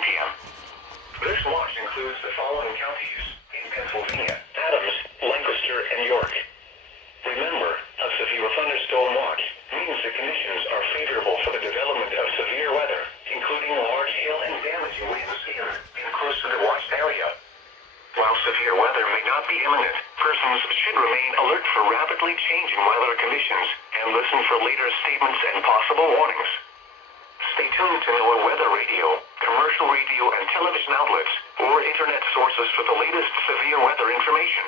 p.m. This watch includes the following counties in Pennsylvania: Adams, Lancaster, and York. Remember, a severe thunderstorm watch means the conditions are favorable for the development of severe weather, including large hail and damaging winds in and close to the watched area. While severe weather may not be imminent, persons should remain alert for rapidly changing weather conditions and listen for later statements and possible warnings. Stay tuned to NOAA weather radio, commercial radio and television outlets, or internet sources for the latest severe weather information.